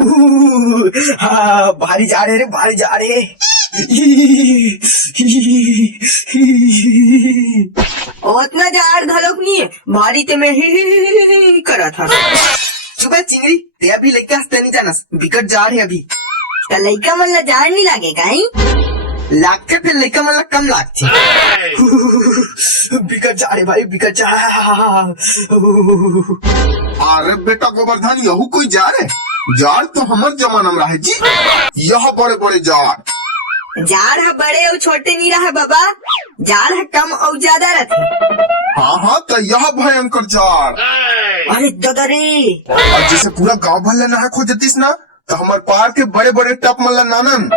हाँ भारी जा रहे रे, भारी जा रहे। उतना जार धड़क नहीं है, भारी ते में ही करा था। सुबह चिंगड़ी ते अभी लेके हंसते नहीं जानस, बिकट जा रहे अभी। लइका मन ला जार नहीं लागेगा ही? लागते फिर लइका मन ला कम लागते। बिकट जा रहे भाई, बिकट जा। अरे बेटा गोवर्धन, यहू कोई जार है? जार तो हमारे जमाना में रहे जी। यह बड़े बड़े जार। जार है बड़े और छोटे नहीं रहा बाबा, जार है कम और ज्यादा रहते। हाँ हाँ, तो यह भयंकर जार। अरे दादा रे, और जैसे पूरा गांव भर नहा खो जतीस ना, तो हमारे पार के बड़े बड़े टप मन ला नानन,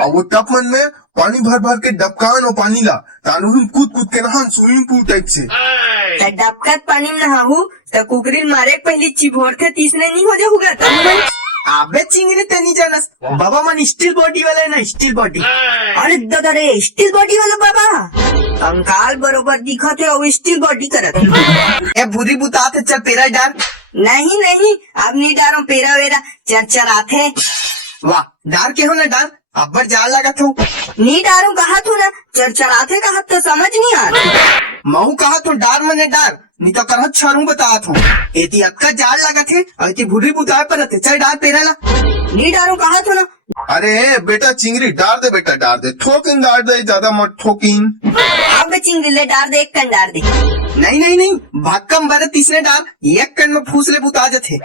और वो टप मन में पानी भर भर के डबकान और पानी ला तानु हम कूद कूद के नहान, स्विमिंग पूल टाइप से। डबकत पानी में नहाहू तो कुकरी मारे पहले चिभोर थे, तीसरे नहीं हो जाऊंगा तब। अबे चिंगड़ी ते नहीं जानस, बाबा मन स्टील बॉडी वाला है ना, स्टील बॉडी। अरे दादा रे, स्टील बॉडी वाला बाबा कंकाल बरोबर दिखा थे और स्टील बॉडी करत। ए बुरी बुताते चल पेरा डाल। नहीं नहीं, अब नहीं डारो, पेरा वेरा चरचराथे। वाह डार के हो ना डार, अब्बर जाल लगा था। नहीं डारो कहा तू ना, चरचराथे कहा तो समझ नहीं आ रहा। मऊ कहा तो डार मने डार, नहीं तो करहत छरू बता था। एती अक्का जाल लगा थे और एती बुरी बुताए पर थे, चल डार पेरा ला। नहीं डारो कहा तू ना। अरे बेटा चिंगड़ी डार दे, बेटा डार दे, थोकिन डार दे, ज्यादा मत ठोकिन। अब चिंगड़ी ले डार दे, एक कन डार दे। नहीं नहीं नहीं, भाक्कम बरे तीसरे डार, एक कन में फूसले बुता जाते।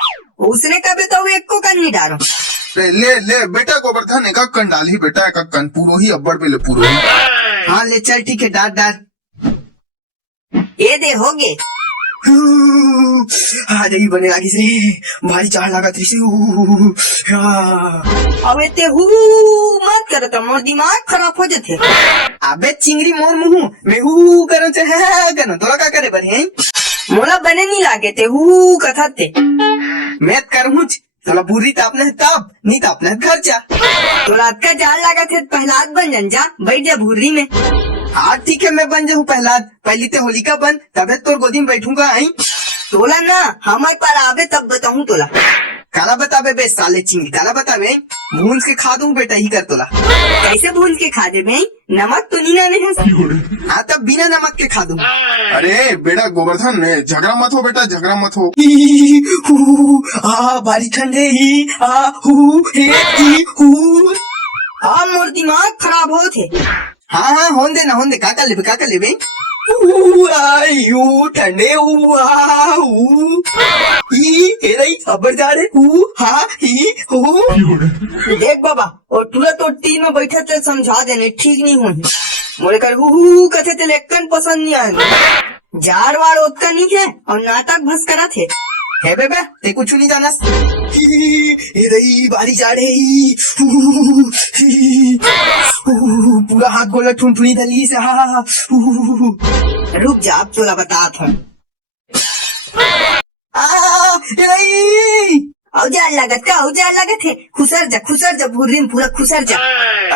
उसने कभी तो एक को कन नहीं डारो। ले ले बेटा गोवर्धन, एक कन डाली बेटा, एक कन पूरो ही अब्बर पे ले पूरो ही। हाँ ले चल ठीक है, डार डार। ये दे हो गए। हाँ देखी बने लगी से भारी चार लगा थी से। अब इतने हु मत करो तो मोर दिमाग खराब हो जाते। अबे चिंगड़ी मोर मुँह मैं हु करो चाहे करो, तोरा क्या करे बरे हैं? मोला बने नहीं लागे थे हु कथा थे। मैं करूँ थोड़ा बुरी तापने ताप, नहीं तापने घर जा। तो रात का जाल लगा थे, पहलाद बन जन जा, बैठ जा भूरी में। हाँ ठीक है, मैं बन जाऊँ पहलाद, पहली ते होलिका बन, तबे तोर गोदी में बैठूंगा। आई तोला ना हमारे पर आवे तब बताऊं तोला। काला बताबे बे साले चिंगड़ी, काला बताबे भून के खा दूं बेटा, ही कर तोला। कैसे भून के खा दे भाई? नमक तो नहीं ना है। हाँ तब बिना नमक के खा दूं। अरे बेटा गोवर्धन, झगड़ा मत हो बेटा, झगड़ा मत हो। बारी ठंडे ही हाँ मोर दिमाग खराब हो थे। हाँ हाँ होन दे ना, होन दे, का कर लेबे ठंडे अबर जा रहे देख बाबा, और तुरंत तो तीन में बैठे थे, समझा देने ठीक नहीं हुई। मोरे कर कथे थे, लेकिन पसंद नहीं आए। जार वार ओतका नहीं है और नाटक भस करा थे। है बेबे ते कुछ नहीं जाना। बारी जा रही पूरा हाथ गोला ठुनठुनी दली से। रुक जा, अब तोला बता था। औजार लागत थे, खुसर जा भूरी में पूरा खुसर जा।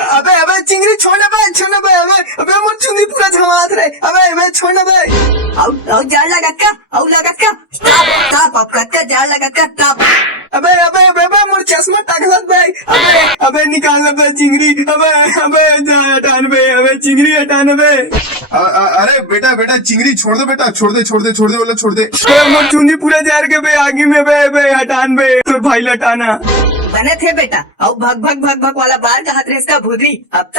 अबे चिंगड़ी छोड़ना बे, अबे मोर चुंगी पूरा झमात रहे। अबे छोड़ना बे। औजार लागत का ताप आपका जार लागत का ताप। अबे मोर चश्मा टकलत बे। अबे निकालना बे चिंगड़ी। अबे हटान बे, अबे चिंगड़ी हटाना बे। अरे बेटा चिंगड़ी छोड़ दे बेटा, छोड़ दे बोला छोड़ दे। मोर चुंगी पूरा जार के बे, आगे में बे हटान बे, तो भाई लटाना बने थे बेटा। और भग वाला बार का हाथ रेस का भूरी अब